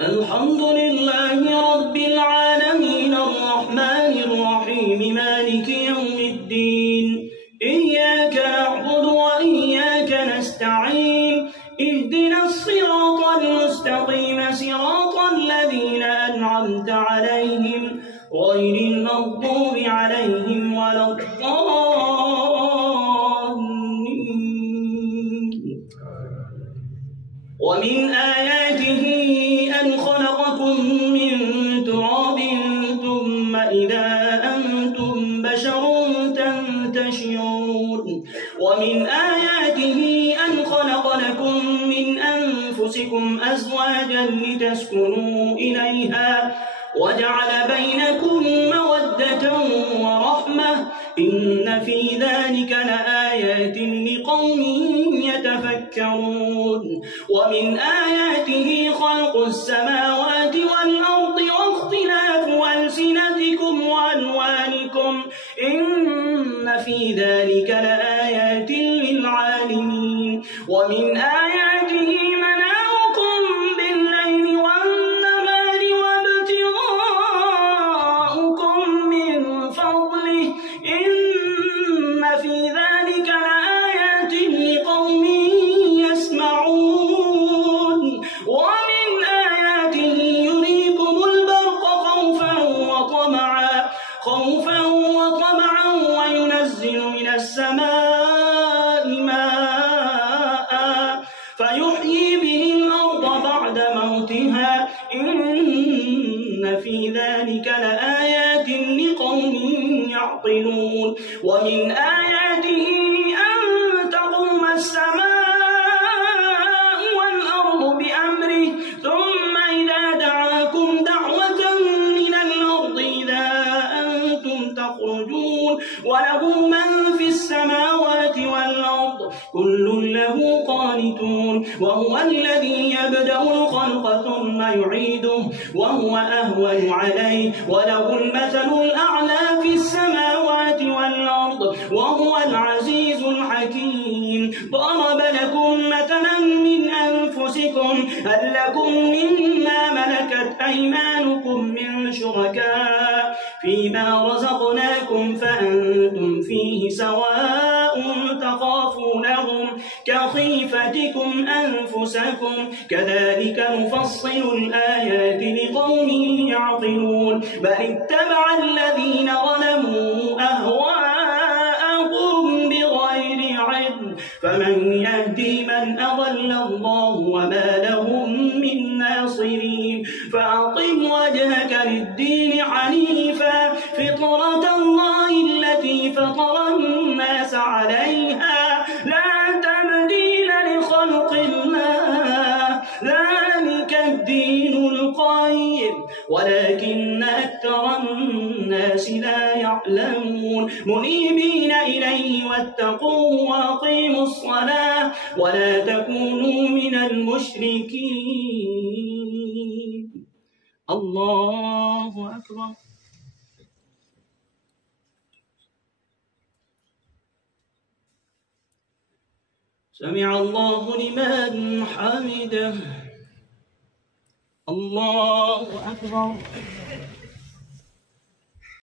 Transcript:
الحمد لله رب العالمين الرحمن الرحيم مالك يوم الدين إياك نعبد وإياك نستعين اهدنا الصراط المستقيم صراط الذين أنعمت عليهم غير المغضوب عليهم ولا الضالين. ومن آياته أن خلقكم من تراب ثم إذا أنتم بشر تنتشرون. ومن آياته أن خلق لكم من أنفسكم أزواجا لتسكنوا إليها وجعل بينكم مودة ورحمة إن في ذلك لآيات لقوم يتفكرون. ومن آياته خلق السماوات والأرض واختلاف ألسنتكم وألوانكم إن في ذلك لآيات للعالمين. ومن آياته منامكم بالليل والنهار وابتغاؤكم من فضله إن في ذلك لآيات لقوم يسمعون. ومن آياته يريكم البرق خوفا وطمعا وينزل من السماء ماء فيحيي به الأرض بعد موتها إن في ذلك لآيات لقوم يعقلون. ومن آياته أن تقوم السماء والأرض بأمره ثم إذا دعاكم دعوة من الأرض إذا أنتم تخرجون. وله من في السماوات والأرض كل له قانتون. وهو الذي يبدأ الخلق ثم يعيده وهو أهون عليه وله المثل الأعلى في السماوات والأرض وهو العزيز الحكيم. ضرب لكم مثلا من أنفسكم هل لكم مما ملكت أيمانكم من شركاء فيما رزقناكم فأنتم فيه سواء تخافونهم كخيفتكم أنفسكم كذلك نفصل الآيات لقوم يعقلون. بل اتبع الذين ظلموا أهواءهم بغير علم فمن يهدي من أضل الله وما لهم من ناصرين. فأقم وجهك للدين حنيفا فطرة الله التي فطر الناس عليها لا تبديل لخلق الله ذلك الدين القيم ولكن أكثر الناس لا يعلمون. منيبين إليه واتقوه وأقيموا الصلاة ولا تكونوا من المشركين. الله أكبر. سمع الله لمن حمده. الله أكبر.